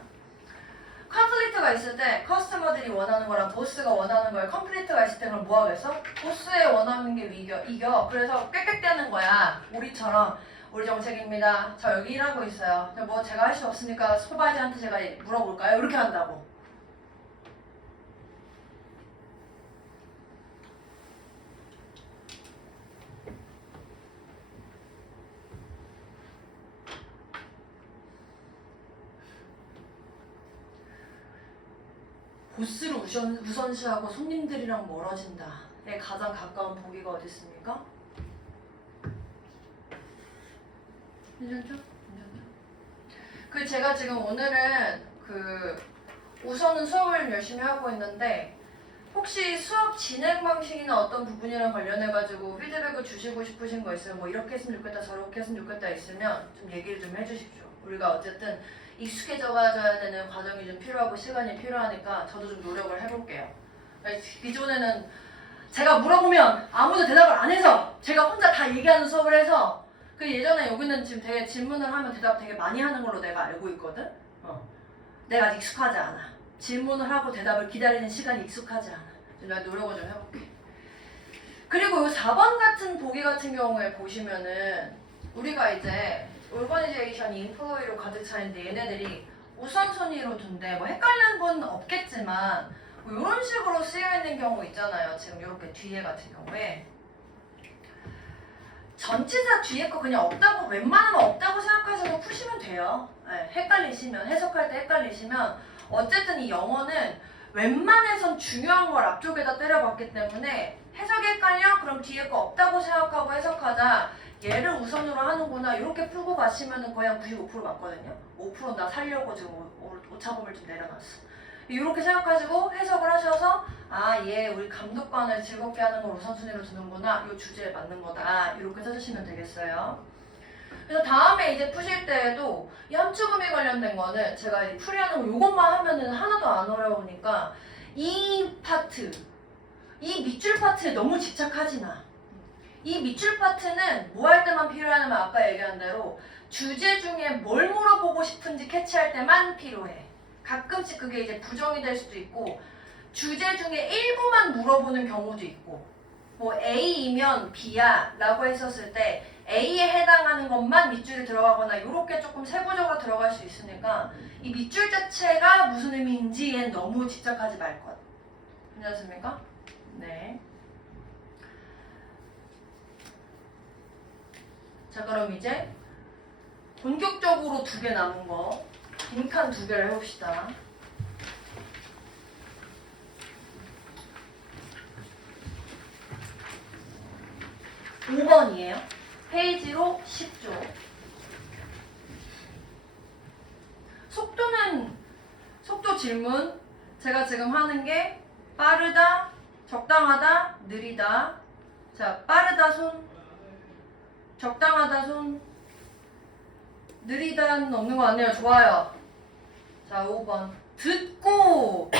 컨플리트가 있을 때 커스터머들이 원하는 거랑 보스가 원하는 거에 컨플리트가 있을 때 그럼 뭐 하겠어? 보스의 원하는 게 이겨. 그래서 꽥꽥대는 거야. 우리처럼 우리 정책입니다. 저 여기 일하고 있어요. 뭐 제가 할 수 없으니까 소바이즈한테 제가 물어볼까요? 이렇게 한다고. 보스를 우선시하고 손님들이랑 멀어진다에 가장 가까운 보기가 어디 있습니까? 괜찮죠? 그 제가 지금 오늘은 우선은 수업을 열심히 하고 있는데 혹시 수업 진행 방식이나 어떤 부분이랑 관련해가지고 피드백을 주시고 싶으신 거 있으면 뭐 이렇게 했으면 좋겠다 저렇게 했으면 좋겠다 있으면 좀 얘기를 좀 해주십시오. 우리가 어쨌든 익숙해져야 되는 과정이 좀 필요하고 시간이 필요하니까 저도 좀 노력을 해볼게요. 기존에는 제가 물어보면 아무도 대답을 안 해서 제가 혼자 다 얘기하는 수업을 해서 그 예전에 여기는 지금 되게 질문을 하면 대답 되게 많이 하는 걸로 내가 알고 있거든. 내가 아직 익숙하지 않아. 질문을 하고 대답을 기다리는 시간이 익숙하지 않아. 내가 노력을 좀 해볼게. 그리고 이 4번 같은 보기 같은 경우에 보시면은 우리가 이제 오거니제이션이 인플로이로 가득 차있는데 얘네들이 우선순위로 둔대. 뭐 헷갈리는 분 없겠지만 뭐 이런 식으로 쓰여있는 경우 있잖아요. 지금 이렇게 뒤에 같은 경우에 전치사 뒤에 거 그냥 없다고 웬만하면 없다고 생각하셔서 푸시면 돼요. 네, 헷갈리시면 해석할 때 헷갈리시면 어쨌든 이 영어는 웬만해선 중요한 걸 앞쪽에다 때려봤기 때문에 해석이 헷갈려? 그럼 뒤에 거 없다고 생각하고 해석하자. 얘를 우선으로 하는구나. 이렇게 풀고 가시면 거의 한 95% 맞거든요. 5% 나 살려고 지금 오차범위를 좀 내려놨어. 이렇게 생각하시고 해석을 하셔서 얘 우리 감독관을 즐겁게 하는 걸 우선순위로 두는구나. 이 주제에 맞는 거다. 이렇게 써주시면 되겠어요. 그래서 다음에 이제 푸실 때에도 이 함축음이 관련된 거는 제가 풀이하는 거 요것만 하면은 하나도 안 어려우니까 이 파트, 이 밑줄 파트에 너무 집착하지 마. 이 밑줄 파트는 뭐 할 때만 필요하냐면 아까 얘기한 대로 주제 중에 뭘 물어보고 싶은지 캐치할 때만 필요해. 가끔씩 그게 이제 부정이 될 수도 있고 주제 중에 일부만 물어보는 경우도 있고 뭐 A이면 B야 라고 했었을 때 A에 해당하는 것만 밑줄이 들어가거나 이렇게 조금 세부적으로 들어갈 수 있으니까 이 밑줄 자체가 무슨 의미인지엔 너무 집착하지 말 것. 괜찮습니까? 네. 자, 그럼 이제 본격적으로 2개 남은 거 빈칸 2개를 해봅시다. 5번이에요. 페이지로 10조. 속도 질문. 제가 지금 하는 게 빠르다, 적당하다, 느리다. 자, 빠르다 손, 적당하다 손, 느리다는 없는 거 아니에요. 좋아요. 자, 5번. 듣고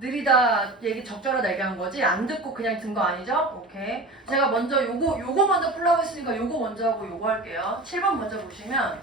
느리다 얘기 적절하다 얘기한 거지? 안 듣고 그냥 든 거 아니죠? 오케이. 제가 먼저 요거 먼저 풀라고 했으니까 요거 먼저 하고 요거 할게요. 7번 먼저 보시면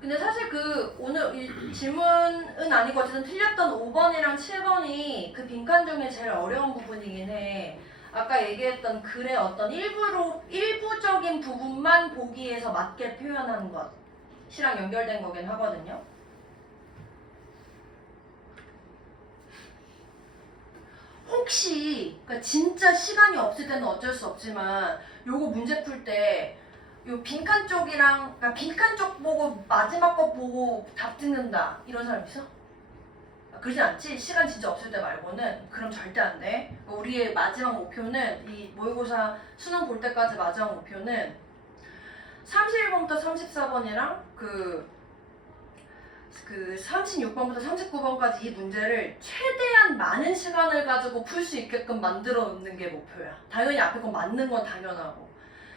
근데 사실 그 오늘 이 질문은 아니고 어쨌든 틀렸던 5번이랑 7번이 그 빈칸 중에 제일 어려운 부분이긴 해. 아까 얘기했던 글의 어떤 일부적인 부분만 보기에서 맞게 표현하는 것이랑 연결된 거긴 하거든요. 혹시 그러니까 진짜 시간이 없을 때는 어쩔 수 없지만 요거 문제 풀 때 요 빈칸 쪽이랑 그러니까 빈칸 쪽 보고 마지막 거 보고 답 찍는다 이런 사람 있어? 그러진 않지? 시간 진짜 없을 때 말고는. 그럼 절대 안 돼. 우리의 마지막 목표는 이 모의고사 수능 볼 때까지 마지막 목표는 31번부터 34번이랑 그 36번부터 39번까지 이 문제를 최대한 많은 시간을 가지고 풀 수 있게끔 만들어 놓는 게 목표야. 당연히 앞에 거 맞는 건 당연하고.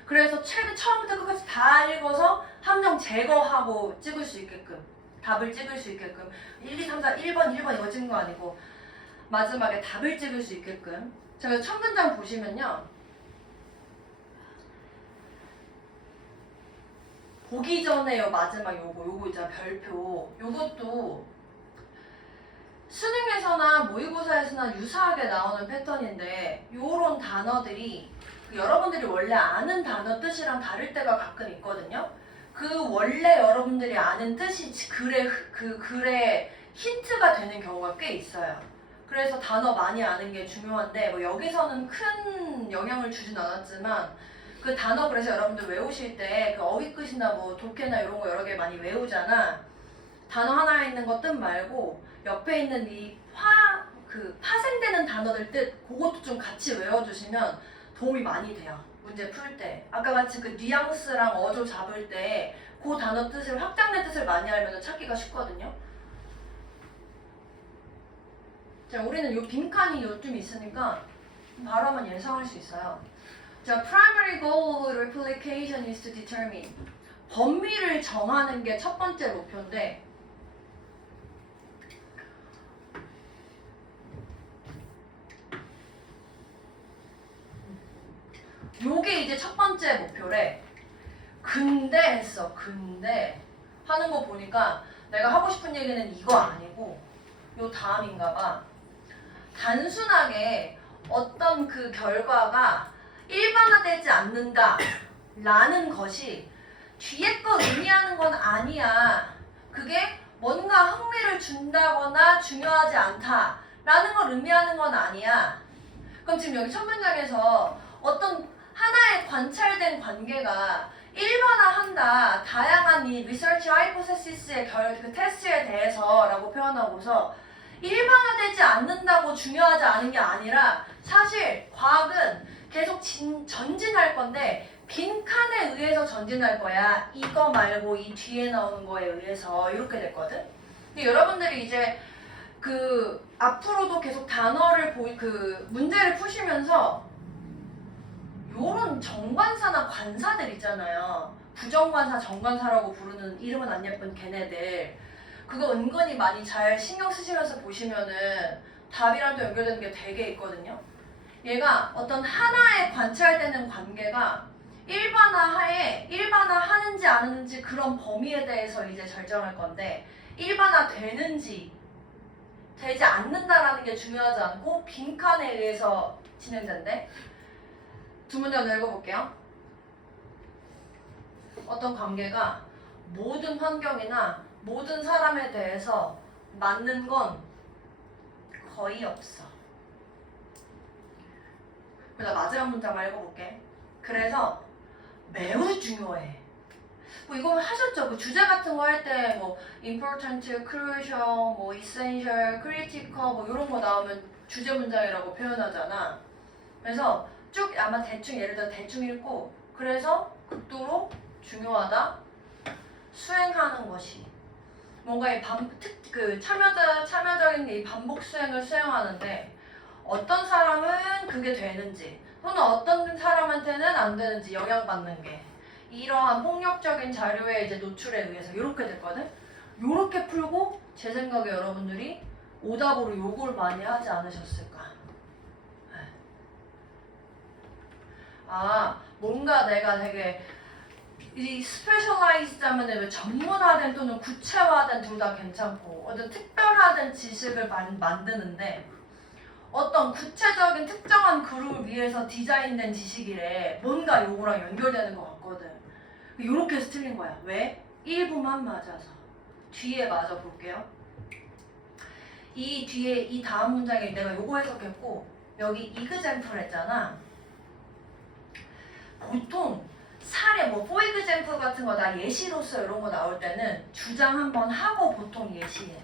그래서 처음부터 끝까지 다 읽어서 함정 제거하고 찍을 수 있게끔, 답을 찍을 수 있게끔 1, 2, 3, 4, 1번 이거 찍는 거 아니고 마지막에 답을 찍을 수 있게끔. 제가 첫 문장 보시면요, 보기 전에요 마지막 요거 있잖아, 별표. 요것도 수능에서나 모의고사에서나 유사하게 나오는 패턴인데 요런 단어들이 여러분들이 원래 아는 단어 뜻이랑 다를 때가 가끔 있거든요. 그 원래 여러분들이 아는 뜻이 글의 힌트가 되는 경우가 꽤 있어요. 그래서 단어 많이 아는 게 중요한데 뭐 여기서는 큰 영향을 주진 않았지만 그 단어 그래서 여러분들 외우실 때 그 어휘 끝이나 뭐 독해나 이런 거 여러 개 많이 외우잖아. 단어 하나에 있는 거 뜻 말고 옆에 있는 이 파생되는 단어들 뜻 그것도 좀 같이 외워주시면 도움이 많이 돼요. 문제 풀 때. 아까 같이 그 뉘앙스랑 어조 잡을 때 그 단어 뜻을 확장된 뜻을 많이 알면 찾기가 쉽거든요. 자, 우리는 요 빈칸이 요쯤 있으니까 바로 한번 예상할 수 있어요. 자, primary goal of replication is to determine. 범위를 정하는 게 첫 번째 목표인데 요게 이제 첫 번째 목표래. 근데 했어. 근데 하는 거 보니까 내가 하고 싶은 얘기는 이거 아니고 요 다음인가 봐. 단순하게 어떤 그 결과가 일반화되지 않는다 라는 것이 뒤에 거 의미하는 건 아니야. 그게 뭔가 흥미를 준다거나 중요하지 않다 라는 걸 의미하는 건 아니야. 그럼 지금 여기 첫 문장에서 어떤 하나의 관찰된 관계가 일반화한다. 다양한 이 리서치 하이포테시스의 그 테스트에 대해서 라고 표현하고서 일반화되지 않는다고 중요하지 않은 게 아니라 사실 과학은 계속 전진할 건데 빈칸에 의해서 전진할 거야. 이거 말고 이 뒤에 나오는 거에 의해서 이렇게 됐거든. 근데 여러분들이 이제 앞으로도 계속 단어를 문제를 푸시면서 요런 정관사나 관사들 있잖아요. 부정관사, 정관사라고 부르는 이름은 안 예쁜 걔네들. 그거 은근히 많이 잘 신경 쓰시면서 보시면은 답이랑 또 연결되는 게 되게 있거든요. 얘가 어떤 하나에 관찰되는 관계가 일반화하는지 안 하는지 그런 범위에 대해서 이제 결정할 건데, 일반화 되는지 되지 않는다라는 게 중요하지 않고 빈칸에 의해서 진행된대. 두 문장 읽어볼게요. 어떤 관계가 모든 환경이나 모든 사람에 대해서 맞는 건 거의 없어. 그래서 마지막 문장만 읽어볼게. 그래서 매우 중요해. 뭐 이거 하셨죠? 그 주제 같은 거 할 때 뭐 important, crucial, 뭐 essential, critical 뭐 이런 거 나오면 주제 문장이라고 표현하잖아. 그래서 쭉 아마 대충 예를 들어 대충 읽고, 그래서 극도로 중요하다. 수행하는 것이 뭔가 참여적인 이 반복 수행을 수행하는데 어떤 사람은 그게 되는지 또는 어떤 사람한테는 안 되는지 영향받는 게 이러한 폭력적인 자료에 이제 노출에 의해서 이렇게 됐거든. 요렇게 풀고 제 생각에 여러분들이 오답으로 요걸 많이 하지 않으셨을까. 뭔가 내가 되게 이 스페셜라이즈드 하면 전문화된 또는 구체화된 둘 다 괜찮고 어떤 특별화된 지식을 만드는데 어떤 구체적인 특정한 그룹을 위해서 디자인된 지식이래. 뭔가 요거랑 연결되는 것 같거든. 요렇게 해서 틀린 거야. 왜? 일부만 맞아서. 뒤에 맞아 볼게요. 이 뒤에 이 다음 문장에 내가 요거 해석했고 여기 이그젠플 했잖아. 보통 사례 뭐 포이그젠플 같은 거 나 예시로서 이런 거 나올 때는 주장 한번 하고 보통 예시해.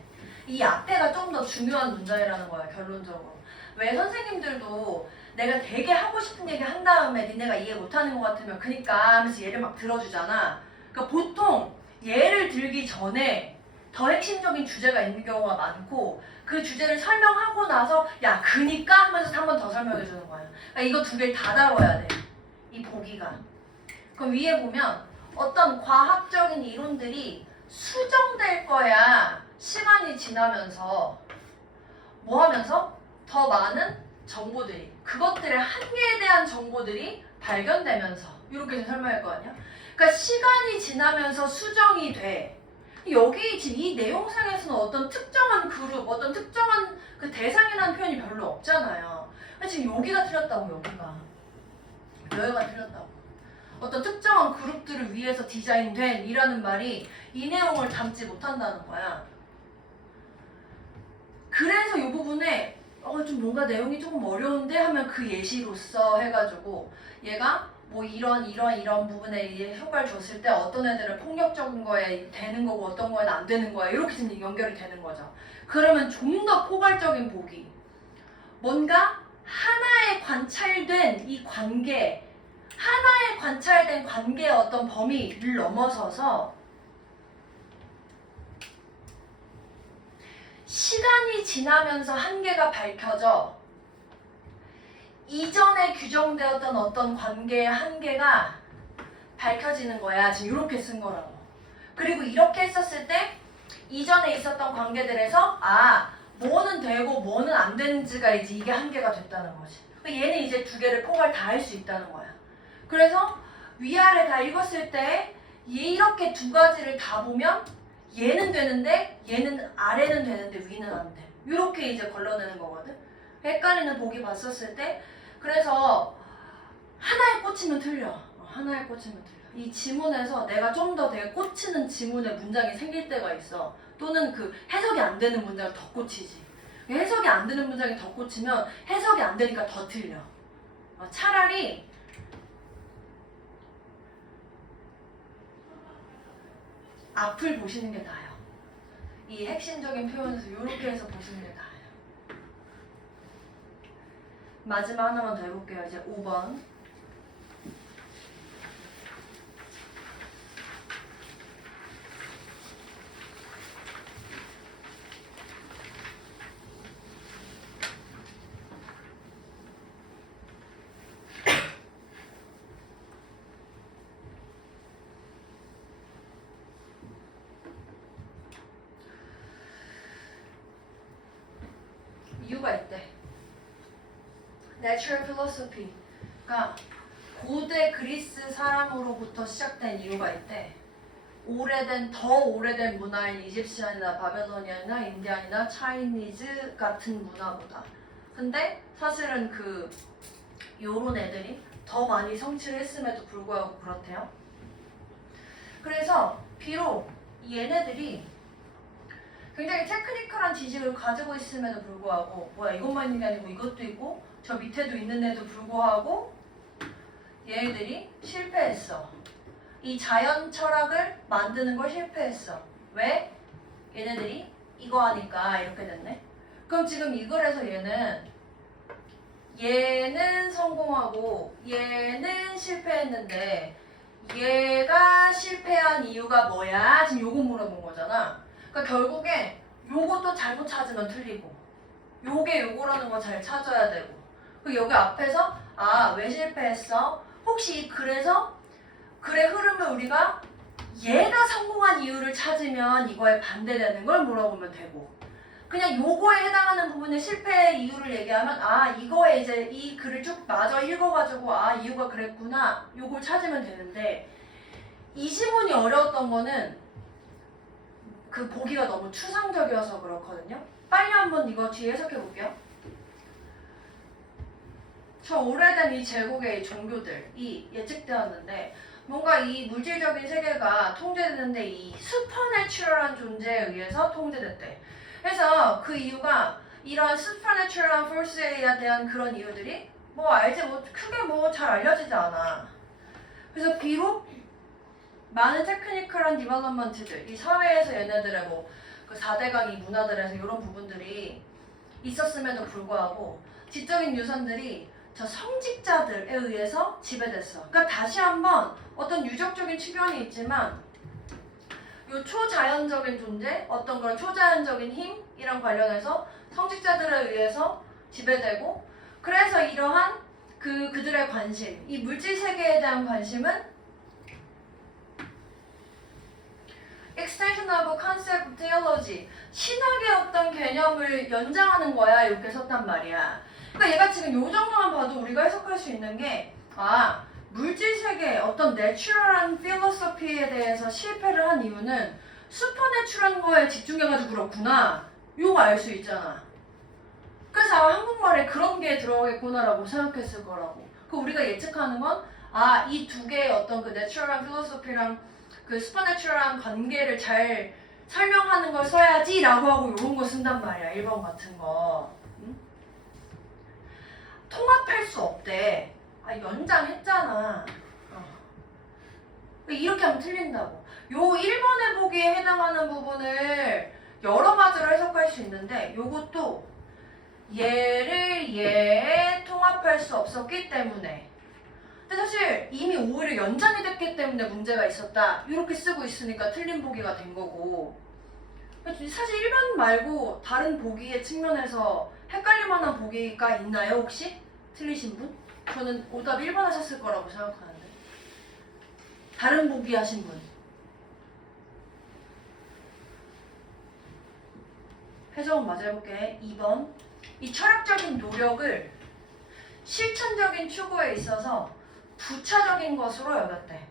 이 앞에가 좀 더 중요한 문장이라는 거야 결론적으로. 왜 선생님들도 내가 되게 하고 싶은 얘기 한 다음에 니네가 이해 못하는 것 같으면 그니까 하면서 예를 막 들어주잖아. 그러니까 보통 예를 들기 전에 더 핵심적인 주제가 있는 경우가 많고 그 주제를 설명하고 나서 야 그니까 하면서 한 번 더 설명해 주는 거야. 그러니까 이거 두 개를 다 다뤄야 돼. 이 보기가. 그럼 위에 보면 어떤 과학적인 이론들이 수정될 거야. 시간이 지나면서 뭐 하면서? 더 많은 정보들이, 그것들의 한계에 대한 정보들이 발견되면서 이렇게 설명할 거 아니야? 그러니까 시간이 지나면서 수정이 돼. 여기 지금 이 내용상에서는 어떤 특정한 그룹, 어떤 특정한 그 대상이라는 표현이 별로 없잖아요. 그러니까 지금 여기가 틀렸다고, 여기가 틀렸다고. 어떤 특정한 그룹들을 위해서 디자인된 이라는 말이 이 내용을 담지 못한다는 거야. 그래서 이 부분에 좀 뭔가 내용이 조금 어려운데 하면 그 예시로서 해가지고 얘가 뭐 이런 부분에 이제 효과를 줬을 때 어떤 애들은 폭력적인 거에 되는 거고 어떤 거에는 안 되는 거야. 이렇게 좀 연결이 되는 거죠. 그러면 좀 더 포괄적인 보기. 뭔가 하나에 관찰된 이 관계, 하나에 관찰된 관계의 어떤 범위를 넘어서서 시간이 지나면서 한계가 밝혀져 이전에 규정되었던 어떤 관계의 한계가 밝혀지는 거야. 지금 이렇게 쓴 거라고. 그리고 이렇게 했었을 때 이전에 있었던 관계들에서 뭐는 되고 뭐는 안 되는지가 이제 이게 한계가 됐다는 거지. 얘는 이제 두 개를 포괄 다 할 수 있다는 거야. 그래서 위아래 다 읽었을 때 이렇게 두 가지를 다 보면 얘는 되는데 얘는 아래는 되는데 위는 안 돼. 이렇게 이제 걸러내는 거거든. 헷갈리는 보기 봤었을 때 그래서 하나에 꽂히면 틀려. 하나에 꽂히면 틀려. 이 지문에서 내가 좀 더 되게 꽂히는 지문의 문장이 생길 때가 있어. 또는 그 해석이 안 되는 문장이 더 꽂히지. 해석이 안 되는 문장이 더 꽂히면 해석이 안 되니까 더 틀려. 차라리 앞을 보시는 게 나아요. 이 핵심적인 표현에서 이렇게 해서 보시는 게 나아요. 마지막 하나만 더 해볼게요. 이제 5번. 이유가 있대. Natural philosophy. 그러니까 고대 그리스 사람으로부터 시작된 이유가 있대. 더 오래된 문화인 이집시안이나 바벨로니아나 인디안이나 차이니즈 같은 문화보다. 근데 사실은 요런 애들이 더 많이 성취를 했음에도 불구하고 그렇대요. 그래서 비록 얘네들이 굉장히 테크니컬한 지식을 가지고 있음에도 불구하고 뭐야 이것만 있는 게 아니고 이것도 있고 저 밑에도 있는데도 불구하고 얘네들이 실패했어. 이 자연 철학을 만드는 걸 실패했어. 왜? 얘네들이 이거 하니까 이렇게 됐네. 그럼 지금 이 글에서 얘는 성공하고 얘는 실패했는데 얘가 실패한 이유가 뭐야? 지금 요거 물어본 거잖아. 그러니까 결국에 요것도 잘못 찾으면 틀리고 요게 요거라는 거 잘 찾아야 되고 그리고 여기 앞에서 왜 실패했어? 혹시 그래서 글의 흐름을 우리가 얘가 성공한 이유를 찾으면 이거에 반대되는 걸 물어보면 되고 그냥 요거에 해당하는 부분의 실패의 이유를 얘기하면 이거에 이제 이 글을 쭉 마저 읽어가지고 이유가 그랬구나 요걸 찾으면 되는데 이 지문이 어려웠던 거는 그 보기가 너무 추상적이어서 그렇거든요. 빨리 한번 이거 뒤에 해석해 볼게요. 저 오래된 이 제국의 이 종교들이 예측되었는데 뭔가 이 물질적인 세계가 통제되는데 이 슈퍼내추럴한 존재에 의해서 통제됐대. 그래서 그 이유가 이런 슈퍼내추럴한 포스에 대한 그런 이유들이 크게 잘 알려지지 않아. 그래서 비록 많은 테크니컬한 디벨롭먼트들, 이 사회에서 얘네들의 그 4대강 이 문화들에서 이런 부분들이 있었음에도 불구하고 지적인 유산들이 저 성직자들에 의해서 지배됐어. 그러니까 다시 한번 어떤 유적적인 측면이 있지만 요 초자연적인 존재, 어떤 그런 초자연적인 힘이랑 관련해서 성직자들에 의해서 지배되고 그래서 이러한 그들의 관심, 이 물질 세계에 대한 관심은 extension of concept theology, 신학의 어떤 개념을 연장하는 거야. 이렇게 썼단 말이야. 그러니까 얘가 지금 요 정도만 봐도 우리가 해석할 수 있는 게 물질 세계 어떤 내추럴한 필로소피에 대해서 실패를 한 이유는 슈퍼내추럴한 거에 집중해가지고 그렇구나. 요거 알 수 있잖아. 그래서 한국말에 그런 게 들어가겠구나라고 생각했을 거라고. 우리가 예측하는 건 이 두 개의 어떤 그 내추럴한 필로소피랑 그 슈퍼내추럴한 관계를 잘 설명하는 걸 써야지 라고 하고 요런 거 쓴단 말이야. 1번 같은 거. 응? 통합할 수 없대. 연장했잖아. 이렇게 하면 틀린다고. 요 1번의 보기에 해당하는 부분을 여러 가지로 해석할 수 있는데 요것도 얘를 얘에 통합할 수 없었기 때문에 근데 사실 이미 오히려 연장이 됐기 때문에 문제가 있었다. 이렇게 쓰고 있으니까 틀린 보기가 된 거고 사실 1번 말고 다른 보기의 측면에서 헷갈릴 만한 보기가 있나요 혹시? 틀리신 분? 저는 오답 1번 하셨을 거라고 생각하는데 다른 보기 하신 분 해석은 맞아 해볼게. 2번 이 철학적인 노력을 실천적인 추구에 있어서 부차적인 것으로 여겼대.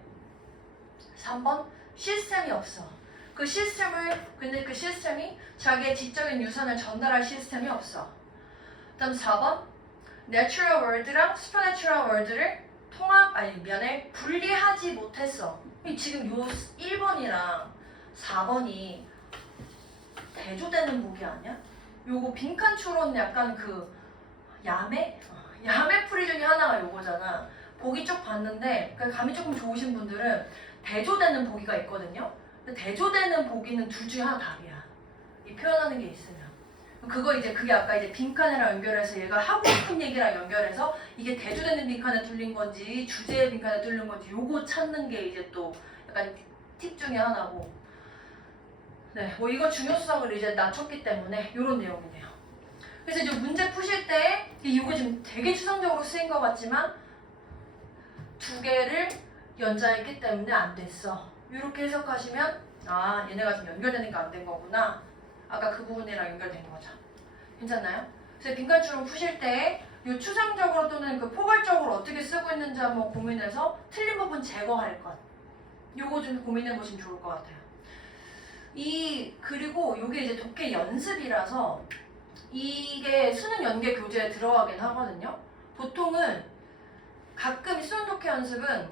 3번 시스템이 없어. 근데 그 시스템이 자기의 지적인 유산을 전달할 시스템이 없어. 그다음 4번 내추럴 월드랑 슈퍼내추럴 월드를 분리하지 못했어. 지금 요 1번이랑 4번이 대조되는 보기 아니야? 요거 빈칸 추론 약간 야매 풀이 중에 하나가 요거잖아. 보기 쭉 봤는데 감이 조금 좋으신 분들은 대조되는 보기가 있거든요. 근데 대조되는 보기는 둘 중에 하나 답이야. 이 표현하는 게 있으면. 그게 아까 이제 빈칸이랑 연결해서 얘가 하고 싶은 얘기랑 연결해서 이게 대조되는 빈칸에 뚫린 건지 주제의 빈칸에 뚫린 건지 요거 찾는 게 이제 또 약간 팁 중에 하나고. 네, 이거 중요성을 이제 낮췄기 때문에 요런 내용이네요. 그래서 이제 문제 푸실 때 이거 지금 되게 추상적으로 쓰인 것 같지만 두 개를 연장했기 때문에 안 됐어. 이렇게 해석하시면 얘네가 좀 연결되니까 안 된 거구나. 아까 그 부분이랑 연결된 거죠. 괜찮나요? 그래서 빈칸추론 푸실 때 요 추상적으로 또는 그 포괄적으로 어떻게 쓰고 있는지 한번 고민해서 틀린 부분 제거할 것. 요거 좀 고민해 보시면 좋을 것 같아요. 그리고 요게 이제 독해 연습이라서 이게 수능 연계 교재에 들어가긴 하거든요. 보통은 가끔 수능 독해 연습은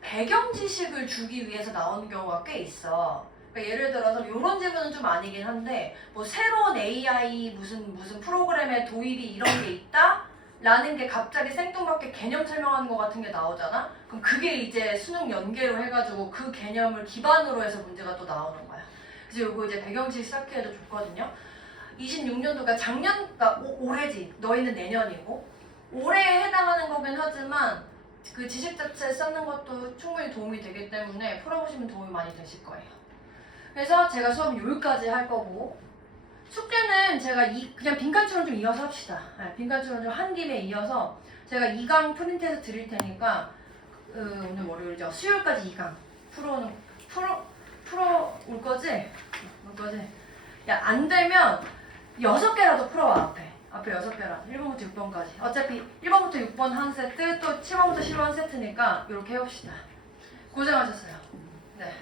배경 지식을 주기 위해서 나오는 경우가 꽤 있어. 그러니까 예를 들어서 이런 질문은 좀 아니긴 한데 뭐 새로운 AI 무슨 프로그램에 도입이 이런 게 있다? 라는 게 갑자기 생뚱맞게 개념 설명하는 것 같은 게 나오잖아? 그럼 그게 이제 수능 연계로 해가지고 그 개념을 기반으로 해서 문제가 또 나오는 거야. 그래서 요거 이제 배경 지식 쌓기에도 좋거든요. 26년도가 그러니까 올해지. 너희는 내년이고. 올해에 해당하는 거긴 하지만 그 지식 자체 쌓는 것도 충분히 도움이 되기 때문에 풀어보시면 도움이 많이 되실 거예요. 그래서 제가 수업 여기까지 할 거고 숙제는 제가 그냥 빈칸추론 좀 이어서 합시다. 네, 빈칸추론 좀 한 김에 이어서 제가 2강 프린트해서 드릴 테니까 오늘 월요일이죠. 수요일까지 2강 풀어 올 거지? 올 거지? 야, 안 되면 6개라도 풀어와 앞에 6개라 1번부터 6번까지 어차피 1번부터 6번 한 세트 또 7번부터 10번 한 세트니까 이렇게 해봅시다. 고생하셨어요. 네.